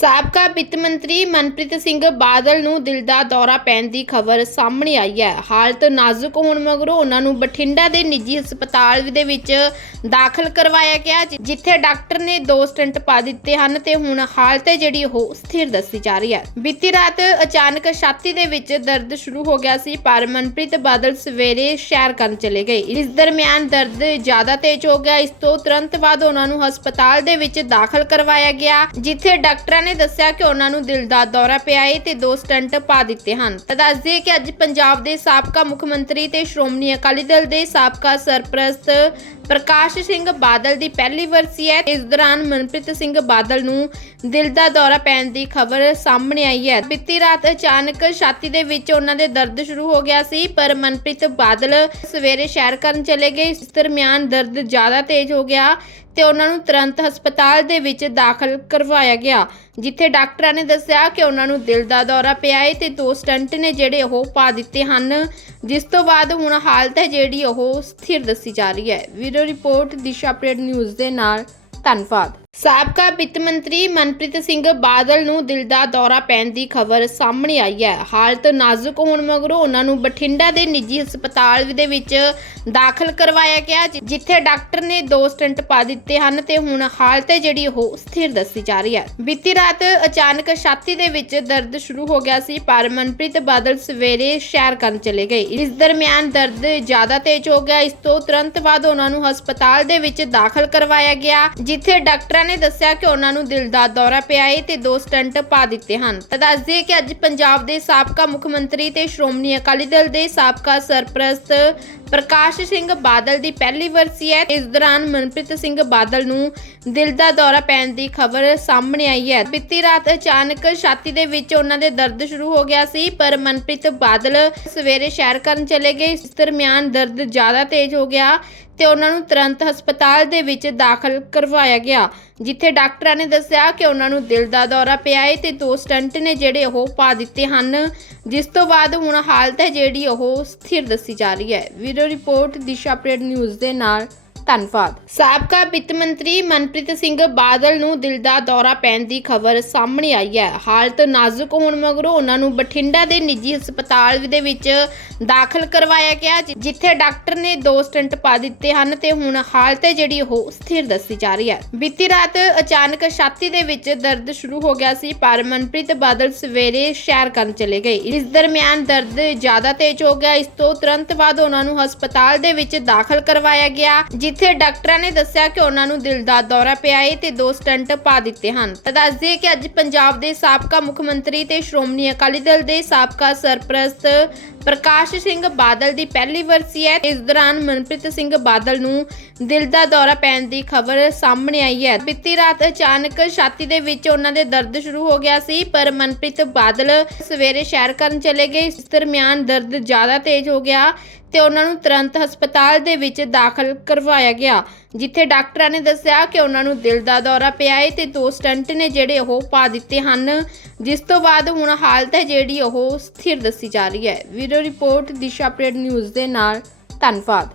ਸਾਬਕਾ ਵਿੱਤ ਮੰਤਰੀ ਮਨਪ੍ਰੀਤ ਸਿੰਘ ਬਾਦਲ ਨੂੰ ਦਿਲ ਦਾ ਦੌਰਾ ਪੈਣ ਦੀ ਖਬਰ ਸਾਹਮਣੇ ਆਈ ਹੈ। ਹਾਲਤ ਨਾਜ਼ੁਕ ਹੋਣ ਮਗਰੋਂ ਉਹਨਾਂ ਨੂੰ ਬਠਿੰਡਾ ਦੇ ਨਿੱਜੀ ਹਸਪਤਾਲ ਦੇ ਵਿੱਚ ਦਾਖਲ ਕਰਵਾਇਆ ਗਿਆ ਜਿੱਥੇ ਡਾਕਟਰ ਨੇ ਦੋ ਸਟੰਟ ਪਾ ਦਿੱਤੇ ਹਨ ਤੇ ਹੁਣ ਹਾਲਤ ਹੈ ਜਿਹੜੀ ਉਹ ਸਥਿਰ ਦੱਸੀ ਜਾ ਰਹੀ ਹੈ। ਬੀਤੀ ਰਾਤ ਅਚਾਨਕ ਛਾਤੀ ਦੇ ਵਿੱਚ ਦਰਦ ਸ਼ੁਰੂ ਹੋ ਗਿਆ ਸੀ, ਪਰ ਮਨਪ੍ਰੀਤ ਬਾਦਲ ਸਵੇਰੇ ਸ਼ਹਿਰ ਕਰਨ ਚਲੇ ਗਏ। ਇਸ ਦਰਮਿਆਨ ਦਰਦ ਜ਼ਿਆਦਾ ਤੇਜ਼ ਹੋ ਗਿਆ। ਇਸ ਤੋਂ ਤੁਰੰਤ ਬਾਅਦ ਉਹਨਾਂ ਨੂੰ ਹਸਪਤਾਲ ਦੇ ਵਿੱਚ ਦਾਖਲ ਕਰਵਾਇਆ ਗਿਆ, ਜਿੱਥੇ ਡਾਕਟਰਾਂ ਨੇ ਦੱਸਿਆ ਕਿ ਉਹਨਾਂ ਨੂੰ ਦਿਲ ਦਾ ਦੌਰਾ ਪਿਆ ਹੈ ਤੇ ਦੋ ਸਟੰਟ ਪਾ ਦਿੱਤੇ ਹਨ। ਤਾਂ ਦੱਸ ਕਿ ਅੱਜ ਪੰਜਾਬ ਦੇ ਸਾਬਕਾ ਮੁੱਖ ਮੰਤਰੀ ਤੇ ਸ਼੍ਰੋਮਣੀ ਅਕਾਲੀ ਦਲ ਦੇ ਸਾਬਕਾ ਸਰਪ੍ਰਸਤ ਪ੍ਰਕਾਸ਼ ਸਿੰਘ ਬਾਦਲ ਦੀ ਪਹਿਲੀ ਵਰਸੀ ਹੈ। ਇਸ ਦੌਰਾਨ ਮਨਪ੍ਰੀਤ ਸਿੰਘ ਬਾਦਲ ਨੂੰ ਦਿਲ ਦਾ ਦੌਰਾ ਪੈਣ ਦੀ ਖਬਰ ਸਾਹਮਣੇ ਆਈ ਹੈ। ਬੀਤੀ ਰਾਤ ਅਚਾਨਕ ਛਾਤੀ ਦੇ ਵਿੱਚ ਉਹਨਾਂ ਦੇ ਦਰਦ ਸ਼ੁਰੂ ਹੋ ਗਿਆ ਸੀ, ਪਰ ਮਨਪ੍ਰੀਤ ਬਾਦਲ ਸਵੇਰੇ ਸ਼ਹਿਰ ਕਰਨ ਚਲੇ ਗਏ। ਇਸ ਦਰਮਿਆਨ ਦਰਦ ਜ਼ਿਆਦਾ ਤੇਜ਼ ਹੋ ਗਿਆ ਤੇ ਉਹਨਾਂ ਨੂੰ ਤੁਰੰਤ ਹਸਪਤਾਲ ਦੇ ਵਿੱਚ ਦਾਖਲ ਕਰਵਾਇਆ ਗਿਆ। ਜਿੱਥੇ ਡਾਕਟਰਾਂ ਨੇ ਦੱਸਿਆ ਕਿ ਉਹਨਾਂ ਨੂੰ ਦਿਲ ਦਾ ਦੌਰਾ ਪਿਆ ਹੈ ਤੇ ਦੋ ਸਟੰਟ ਨੇ ਜਿਹੜੇ ਉਹ ਪਾ ਦਿੱਤੇ ਹਨ। ਜਿਸ ਤੋਂ ਬਾਅਦ ਹੁਣ ਹਾਲਤ ਹੈ ਜਿਹੜੀ ਉਹ ਸਥਿਰ ਦੱਸੀ ਜਾ ਰਹੀ ਹੈ। Video report Disha update news ਦੇ ਨਾਲ ਧੰਨਵਾਦ। ਸਾਬਕਾ ਵਿੱਤ ਮੰਤਰੀ ਮਨਪ੍ਰੀਤ ਸਿੰਘ ਬਾਦਲ ਨੂੰ ਦਿਲ ਦਾ ਦੌਰਾ ਪੈਣ ਦੀ ਖਬਰ ਸਾਹਮਣੇ ਆਈ ਹੈ। ਹਾਲਤ ਨਾਜ਼ੁਕ ਹੋਣ ਮਗਰੋਂ ਉਹਨਾਂ ਨੂੰ ਬਠਿੰਡਾ ਦੇ ਨਿੱਜੀ ਹਸਪਤਾਲ ਦੇ ਵਿੱਚ ਦਾਖਲ ਕਰਵਾਇਆ ਗਿਆ ਜਿੱਥੇ ਡਾਕਟਰ ਨੇ ਦੋ ਸਟੰਟ ਪਾ ਦਿੱਤੇ ਹਨ ਤੇ ਹੁਣ ਹਾਲਤ ਜਿਹੜੀ ਉਹ ਸਥਿਰ ਦੱਸੀ ਜਾ ਰਹੀ ਹੈ। ਬੀਤੀ ਰਾਤ ਅਚਾਨਕ ਛਾਤੀ ਦੇ ਵਿੱਚ ਦਰਦ ਸ਼ੁਰੂ ਹੋ ਗਿਆ ਸੀ, ਪਰ ਮਨਪ੍ਰੀਤ ਬਾਦਲ ਸਵੇਰੇ ਸ਼ਹਿਰ ਕਰਨ ਚਲੇ ਗਏ। ਇਸ ਦਰਮਿਆਨ ਦਰਦ ਜ਼ਿਆਦਾ ਤੇਜ਼ ਹੋ ਗਿਆ। ਇਸ ਤੋਂ ਤੁਰੰਤ ਬਾਅਦ ਉਹਨਾਂ ਨੂੰ ਹਸਪਤਾਲ ਦੇ ਵਿੱਚ ਦਾਖਲ ਕਰਵਾਇਆ ਗਿਆ, ਜਿੱਥੇ ਡਾਕਟਰ ਨੇ ਦੱਸਿਆ ਕਿ ਉਹਨਾਂ ਨੂੰ ਦਿਲ ਦਾ ਦੌਰਾ ਪਿਆ ਹੈ ਤੇ ਦੋ ਸਟੰਟ ਪਾ ਦਿੱਤੇ ਹਨ। ਤਾਂ ਦੱਸ ਦਈਏ ਕਿ ਅੱਜ ਪੰਜਾਬ ਦੇ ਸਾਬਕਾ ਮੁੱਖ ਮੰਤਰੀ ਤੇ ਸ਼੍ਰੋਮਣੀ ਅਕਾਲੀ ਦਲ ਦੇ ਸਾਬਕਾ ਸਰਪ੍ਰਸਤ ਪ੍ਰਕਾਸ਼ ਸਿੰਘ ਬਾਦਲ ਦੀ ਪਹਿਲੀ ਵਰਸੀ ਹੈ। ਇਸ ਦੌਰਾਨ ਮਨਪ੍ਰੀਤ ਸਿੰਘ ਬਾਦਲ ਨੂੰ ਦਿਲ ਦਾ ਦੌਰਾ ਪੈਣ ਦੀ ਖਬਰ ਸਾਹਮਣੇ ਆਈ ਹੈ। ਬੀਤੀ ਰਾਤ ਅਚਾਨਕ ਛਾਤੀ ਦੇ ਵਿੱਚ ਉਹਨਾਂ ਦੇ ਦਰਦ ਸ਼ੁਰੂ ਹੋ ਗਿਆ ਸੀ, ਪਰ ਮਨਪ੍ਰੀਤ ਬਾਦਲ ਸਵੇਰੇ ਸ਼ਹਿਰ ਕਰਨ ਚਲੇ ਗਏ। ਇਸ ਦਰਮਿਆਨ ਦਰਦ ਜ਼ਿਆਦਾ ਤੇਜ਼ ਹੋ ਗਿਆ ਤੇ ਉਹਨਾਂ ਨੂੰ ਤੁਰੰਤ ਹਸਪਤਾਲ ਦੇ ਵਿੱਚ ਦਾਖਲ ਕਰਵਾਇਆ ਗਿਆ, ਜਿੱਥੇ ਡਾਕਟਰਾਂ ਨੇ ਦੱਸਿਆ ਕਿ ਉਹਨਾਂ ਨੂੰ ਦਿਲ ਦਾ ਦੌਰਾ ਪਿਆ ਹੈ ਤੇ ਦੋ ਸਟੰਟ ਨੇ ਜਿਹੜੇ ਉਹ ਪਾ ਦਿੱਤੇ ਹਨ, ਜਿਸ ਤੋਂ ਬਾਅਦ ਹੁਣ ਹਾਲਤ ਹੈ ਜਿਹੜੀ ਉਹ ਸਥਿਰ ਦੱਸੀ ਜਾ ਰਹੀ ਹੈ। Video report Disha update news ਦੇ ਨਾਲ ਧੰਨਵਾਦ। ਸਾਬਕਾ ਵਿੱਤ ਮੰਤਰੀ ਮਨਪ੍ਰੀਤ ਸਿੰਘ ਬਾਦਲ ਨੂੰ ਦਿਲ ਦਾ ਦੌਰਾ ਪੈਣ ਦੀ ਖਬਰ ਸਾਹਮਣੇ ਆਈ ਹੈ। ਹਾਲਤ ਨਾਜ਼ੁਕ ਹੋਣ ਮਗਰੋਂ ਉਹਨਾਂ ਨੂੰ ਬਠਿੰਡਾ ਦੇ ਨਿੱਜੀ ਹਸਪਤਾਲ ਦੇ ਵਿੱਚ ਦਾਖਲ ਕਰਵਾਇਆ ਗਿਆ ਜਿੱਥੇ ਡਾਕਟਰ ਨੇ ਦੋ ਸਟੰਟ ਪਾ ਦਿੱਤੇ ਹਨ ਤੇ ਹੁਣ ਹਾਲਤ ਜਿਹੜੀ ਉਹ ਸਥਿਰ ਦੱਸੀ ਜਾ ਰਹੀ ਹੈ। ਬੀਤੀ ਰਾਤ ਅਚਾਨਕ ਛਾਤੀ ਦੇ ਵਿੱਚ ਦਰਦ ਸ਼ੁਰੂ ਹੋ ਗਿਆ ਸੀ, ਪਰ ਮਨਪ੍ਰੀਤ ਬਾਦਲ ਸਵੇਰੇ ਸ਼ਹਿਰ ਕਰਨ ਚਲੇ ਗਏ। ਇਸ ਦਰਮਿਆਨ ਦਰਦ ਜ਼ਿਆਦਾ ਤੇਜ਼ ਹੋ ਗਿਆ। ਇਸ ਤੋਂ ਤੁਰੰਤ ਬਾਅਦ ਉਹਨਾਂ ਨੂੰ ਹਸਪਤਾਲ ਦੇ ਵਿੱਚ ਦਾਖਲ ਕਰਵਾਇਆ ਗਿਆ ਜਿੱਥੇ ਡਾਕਟਰਾਂ ਨੇ ਦੱਸਿਆ ਕਿ ਉਹਨਾਂ ਨੂੰ ਦਿਲ ਦਾ ਦੌਰਾ ਪਿਆ ਏ ਤੇ ਦੋ ਸਟੰਟ ਪਾ ਦਿੱਤੇ ਹਨ। ਤਾਂ ਦੱਸ ਦਈਏ ਕਿ ਅੱਜ ਪੰਜਾਬ ਦੇ ਸਾਬਕਾ ਮੁੱਖ ਮੰਤਰੀ ਤੇ ਸ਼੍ਰੋਮਣੀ ਅਕਾਲੀ ਦਲ ਦੇ ਸਾਬਕਾ ਸਰਪ੍ਰਸਤ ਪ੍ਰਕਾਸ਼ ਸਿੰਘ ਬਾਦਲ ਦੀ ਪਹਿਲੀ ਵਰਸੀ ਹੈ। ਇਸ ਦੌਰਾਨ ਮਨਪ੍ਰੀਤ ਸਿੰਘ ਬਾਦਲ ਨੂੰ ਦਿਲ ਦਾ ਦੌਰਾ ਪੈਣ ਦੀ ਖਬਰ ਸਾਹਮਣੇ ਆਈ ਹੈ। ਬੀਤੀ ਰਾਤ ਅਚਾਨਕ ਛਾਤੀ ਦੇ ਵਿੱਚ ਉਹਨਾਂ ਦੇ ਦਰਦ ਸ਼ੁਰੂ ਹੋ ਗਿਆ ਸੀ, ਪਰ ਮਨਪ੍ਰੀਤ ਬਾਦਲ ਸਵੇਰੇ ਸ਼ਹਿਰ ਕਰਨ ਚਲੇ ਗਏ। ਇਸ ਦਰਮਿਆਨ ਦਰਦ ਜ਼ਿਆਦਾ ਤੇਜ਼ ਹੋ ਗਿਆ ਤੇ ਉਹਨਾਂ ਨੂੰ ਤੁਰੰਤ ਹਸਪਤਾਲ ਦੇ ਵਿੱਚ ਦਾਖਲ ਕਰਵਾਇਆ ਗਿਆ। ਜਿੱਥੇ ਡਾਕਟਰਾਂ ਨੇ ਦੱਸਿਆ ਕਿ ਉਹਨਾਂ ਨੂੰ ਦਿਲ ਦਾ ਦੌਰਾ ਪਿਆ ਹੈ ਤੇ ਦੋ ਸਟੰਟ ਨੇ ਜਿਹੜੇ ਉਹ ਪਾ ਦਿੱਤੇ ਹਨ। ਜਿਸ ਤੋਂ ਬਾਅਦ ਹੁਣ ਹਾਲਤ ਹੈ ਜਿਹੜੀ ਉਹ ਸਥਿਰ ਦੱਸੀ ਜਾ ਰਹੀ ਹੈ। Video report Disha update news ਦੇ ਨਾਲ ਧੰਨਵਾਦ।